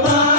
Bye.